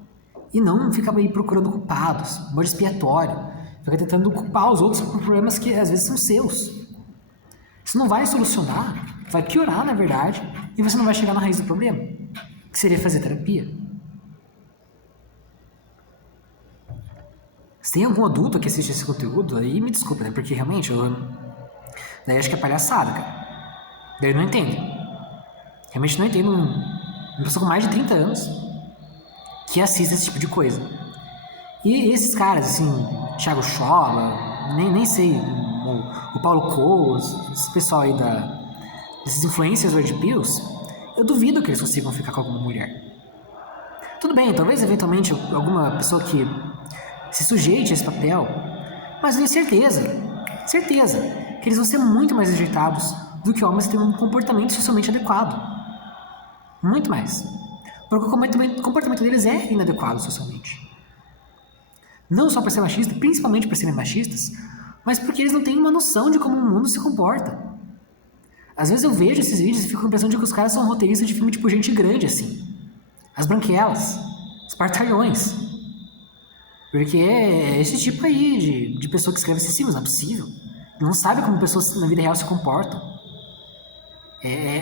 E não ficar aí procurando culpados, bode expiatório. Ficar tentando culpar os outros por problemas que às vezes são seus. Isso não vai solucionar, vai piorar na verdade, e você não vai chegar na raiz do problema, que seria fazer terapia. Se tem algum adulto que assiste esse conteúdo, aí me desculpa, né? Porque realmente daí acho que é palhaçada, cara. Daí eu não entendo. Realmente não entendo uma pessoa com mais de 30 anos que assiste esse tipo de coisa. E esses caras, assim, Thiago Scholla, nem sei, o Paulo Coelho, esse pessoal aí desses influencers red pills, eu duvido que eles consigam ficar com alguma mulher. Tudo bem, talvez eventualmente alguma pessoa que se sujeite a esse papel, mas eu tenho certeza, que eles vão ser muito mais rejeitados do que homens que têm um comportamento socialmente adequado. Muito mais. Porque o comportamento deles é inadequado socialmente. Não só por ser machista, principalmente por serem machistas, mas porque eles não têm uma noção de como o mundo se comporta. Às vezes eu vejo esses vídeos e fico com a impressão de que os caras são roteiristas de filme tipo gente grande, assim. As branquelas, os partalhões. Porque é esse tipo aí de pessoa que escreve esses filmes, não é possível. Não sabe como pessoas na vida real se comportam.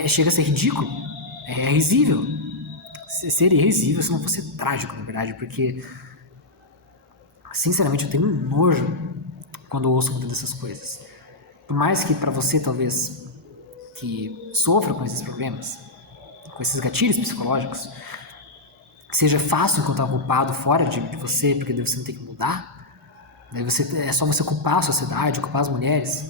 Chega a ser ridículo. É risível. Seria risível se não fosse trágico, na verdade, porque sinceramente eu tenho um nojo quando eu ouço muitas dessas coisas. Por mais que pra você, talvez, que sofra com esses problemas, com esses gatilhos psicológicos, seja fácil encontrar um culpado fora de você, porque daí você não tem que mudar, daí é só você culpar a sociedade, culpar as mulheres.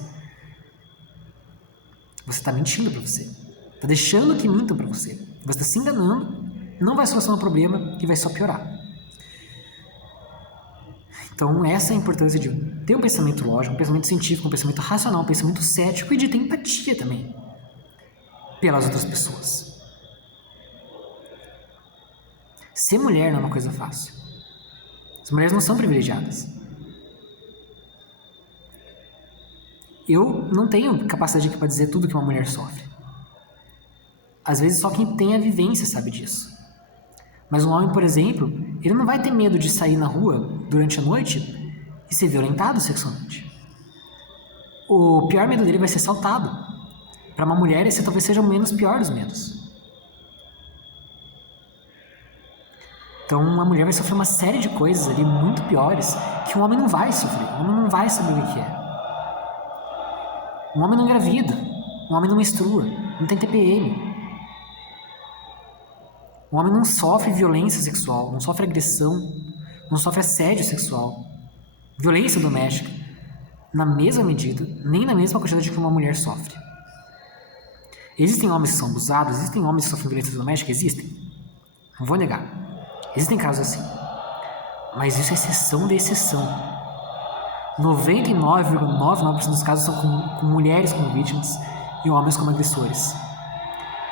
Você tá mentindo pra você. Tá deixando que mintam pra você. Você tá se enganando, não vai solucionar o problema e vai só piorar. Então essa é a importância de ter um pensamento lógico, um pensamento científico, um pensamento racional, um pensamento cético e de ter empatia também pelas outras pessoas. Ser mulher não é uma coisa fácil. As mulheres não são privilegiadas. Eu não tenho capacidade aqui para dizer tudo que uma mulher sofre. Às vezes só quem tem a vivência sabe disso. Mas um homem, por exemplo, ele não vai ter medo de sair na rua durante a noite e ser violentado sexualmente. O pior medo dele vai ser assaltado. Para uma mulher, esse talvez seja o menos pior dos medos. Então, uma mulher vai sofrer uma série de coisas ali muito piores que um homem não vai sofrer. Um homem não vai saber o que é. Um homem não engravida. Um homem não menstrua. Não tem TPM. Um homem não sofre violência sexual, não sofre agressão, não sofre assédio sexual, violência doméstica, na mesma medida, nem na mesma quantidade que uma mulher sofre. Existem homens que são abusados, existem homens que sofrem violência doméstica, existem. Não vou negar. Existem casos assim. Mas isso é exceção da exceção. 99,99% dos casos são com mulheres como vítimas e homens como agressores.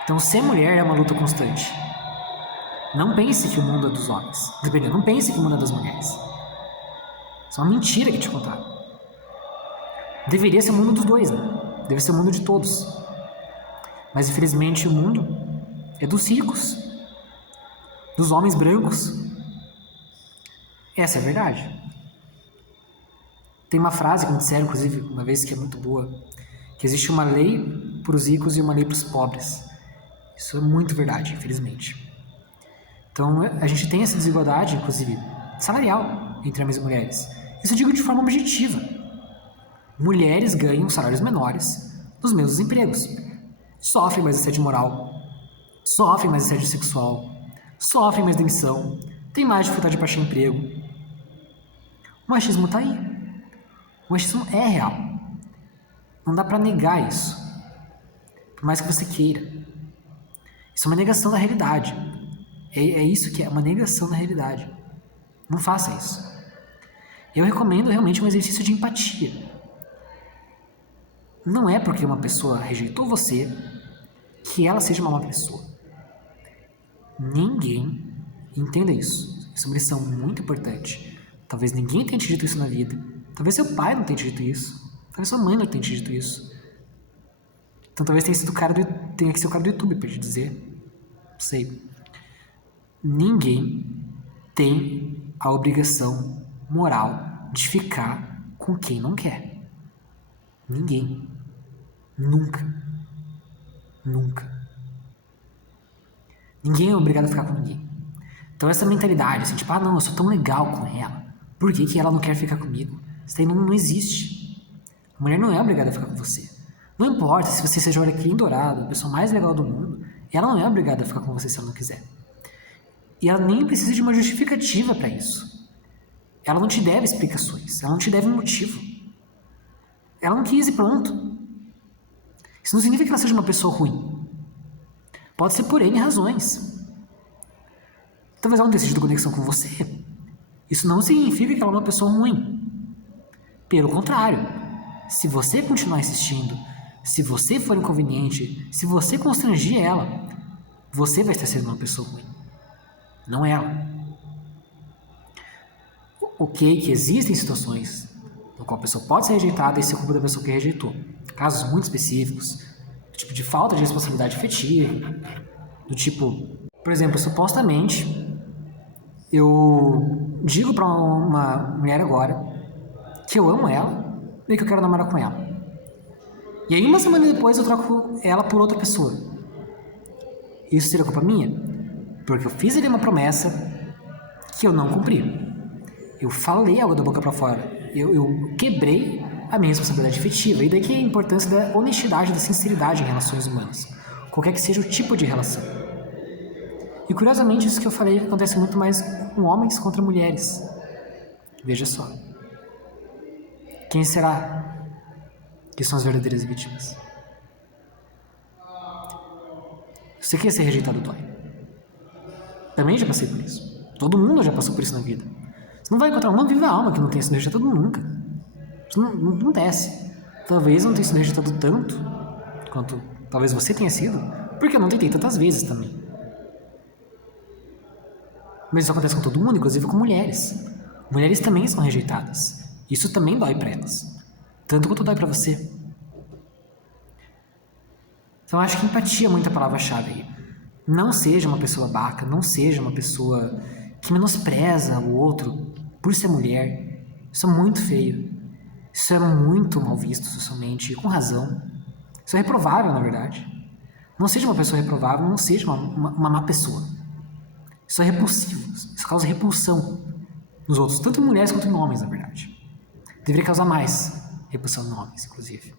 Então ser mulher é uma luta constante. Não pense que o mundo é dos homens. Não pense que o mundo é das mulheres. Isso é uma mentira que te contaram. Deveria ser o mundo dos dois, né? Deve ser o mundo de todos. Mas infelizmente o mundo é dos ricos, dos homens brancos. Essa é a verdade. Tem uma frase que me disseram, inclusive, uma vez que é muito boa, que existe uma lei para os ricos e uma lei para os pobres. Isso é muito verdade, infelizmente. Então, a gente tem essa desigualdade, inclusive, salarial entre homens e mulheres. Isso eu digo de forma objetiva. Mulheres ganham salários menores nos mesmos empregos. Sofrem mais assédio moral, sofrem mais assédio sexual, sofrem mais demissão, têm mais dificuldade para achar emprego. O machismo está aí. O machismo é real. Não dá para negar isso. Por mais que você queira. Isso é uma negação da realidade. É isso que é uma negação da realidade. Não faça isso. Eu recomendo realmente um exercício de empatia. Não é porque uma pessoa rejeitou você que ela seja uma má pessoa. Ninguém entenda isso. Isso é uma lição muito importante. Talvez ninguém tenha te dito isso na vida. Talvez seu pai não tenha te dito isso. Talvez sua mãe não tenha te dito isso. Então talvez tenha que ser o cara do YouTube para te dizer. Não sei. Ninguém tem a obrigação moral de ficar com quem não quer. Ninguém. Nunca. Nunca. Ninguém é obrigado a ficar com ninguém. Então essa mentalidade, assim, tipo, não, eu sou tão legal com ela. Por que ela não quer ficar comigo? Isso daí não existe. A mulher não é obrigada a ficar com você. Não importa se você seja o alecrim dourado, a pessoa mais legal do mundo, ela não é obrigada a ficar com você se ela não quiser. E ela nem precisa de uma justificativa para isso. Ela não te deve explicações, ela não te deve um motivo. Ela não quis e pronto. Isso não significa que ela seja uma pessoa ruim. Pode ser por N razões. Talvez ela não tenha sentido conexão com você. Isso não significa que ela é uma pessoa ruim. Pelo contrário, se você continuar insistindo, se você for inconveniente, se você constranger ela, você vai estar sendo uma pessoa ruim. Não ela. Ok, que existem situações no qual a pessoa pode ser rejeitada e ser culpa da pessoa que rejeitou. Casos muito específicos, do tipo de falta de responsabilidade afetiva, do tipo, por exemplo, supostamente, eu digo pra uma mulher agora que eu amo ela e que eu quero namorar com ela. E aí uma semana depois eu troco ela por outra pessoa. Isso seria culpa minha? Porque eu fiz ali uma promessa que eu não cumpri. Eu falei algo da boca pra fora. Eu quebrei a minha responsabilidade afetiva. E daqui a importância da honestidade, da sinceridade em relações humanas. Qualquer que seja o tipo de relação. E curiosamente isso que eu falei acontece muito mais com homens contra mulheres. Veja só. Quem será que são as verdadeiras vítimas? Você quer ser rejeitado, dói. Também já passei por isso. Todo mundo já passou por isso na vida. Você não vai encontrar uma viva alma que não tenha sido rejeitado nunca. Isso não acontece. Talvez não tenha sido rejeitado tanto quanto talvez você tenha sido, porque eu não tentei tantas vezes também. Mas isso acontece com todo mundo, inclusive com mulheres. Mulheres também são rejeitadas. Isso também dói pra elas. Tanto quanto dói pra você. Então eu acho que empatia é muita palavra-chave aí. Não seja uma pessoa babaca, não seja uma pessoa que menospreza o outro por ser mulher. Isso é muito feio. Isso é muito mal visto socialmente, e com razão. Isso é reprovável, na verdade. Não seja uma pessoa reprovável, não seja uma má pessoa. Isso é repulsivo. Isso causa repulsão nos outros, tanto em mulheres quanto em homens, na verdade. Deveria causar mais repulsão em homens, inclusive.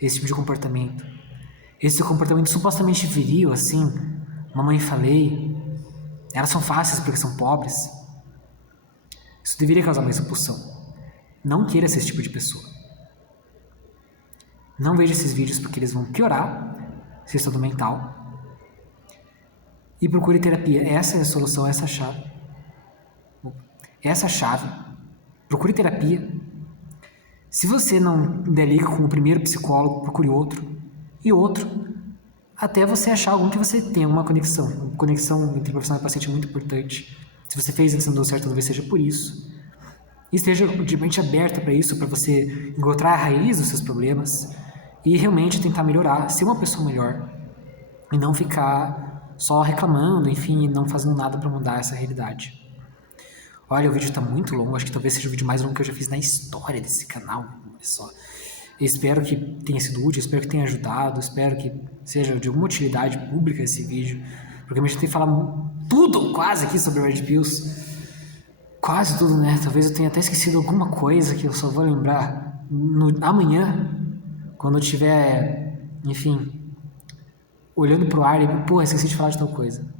Esse tipo de comportamento. Esse comportamento supostamente viril, assim, mamãe falei, elas são fáceis porque são pobres. Isso deveria causar mais repulsão. Não queira ser esse tipo de pessoa. Não veja esses vídeos porque eles vão piorar seu estado mental. E procure terapia. Essa é a solução, essa é a chave. Essa é a chave. Procure terapia. Se você não der liga com o primeiro psicólogo, procure outro. E outro. Até você achar algum que você tenha uma conexão. Uma conexão entre profissional e paciente é muito importante. Se você fez isso e não deu certo, talvez seja por isso. E esteja de mente aberta para isso, para você encontrar a raiz dos seus problemas e realmente tentar melhorar, ser uma pessoa melhor e não ficar só reclamando, enfim, e não fazendo nada para mudar essa realidade. Olha, o vídeo tá muito longo, acho que talvez seja o vídeo mais longo que eu já fiz na história desse canal, olha só. Eu espero que tenha sido útil, espero que tenha ajudado, espero que seja de alguma utilidade pública esse vídeo, porque eu me tentei falar tudo quase aqui sobre Red Pills. Quase tudo, né? Talvez eu tenha até esquecido alguma coisa que eu só vou lembrar amanhã, quando eu tiver, enfim, olhando pro ar e, pô, esqueci de falar de tal coisa.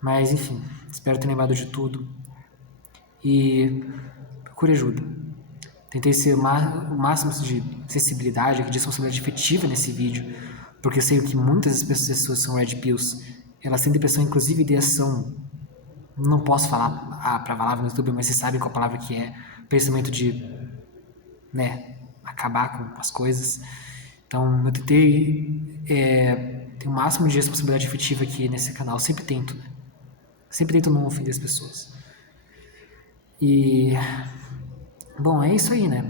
Mas, enfim, espero ter lembrado de tudo. E procure ajuda. Tentei ser o máximo de acessibilidade, de responsabilidade efetiva nesse vídeo, porque eu sei que muitas das pessoas são Red Pills, elas têm depressão, inclusive ideação. Não posso falar a palavra no YouTube, mas vocês sabem qual palavra que é. Pensamento de, né, acabar com as coisas. Então, eu tentei ter o máximo de responsabilidade efetiva aqui nesse canal. Sempre tento, né? Sempre tento não ofender as pessoas. E, bom, é isso aí, né?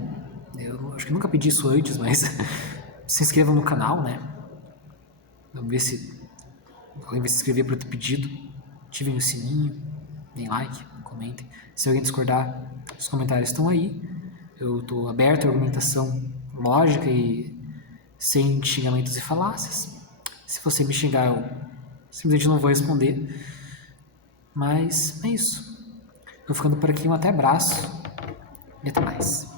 Eu acho que nunca pedi isso antes, mas se inscrevam no canal, né? Vamos ver se alguém vai se inscrever para ter pedido. Ativem o sininho, deem like, comentem. Se alguém discordar, os comentários estão aí. Eu estou aberto à argumentação lógica e sem xingamentos e falácias. Se você me xingar, eu simplesmente não vou responder. Mas é isso. Vou ficando por aqui, um até abraço e até mais.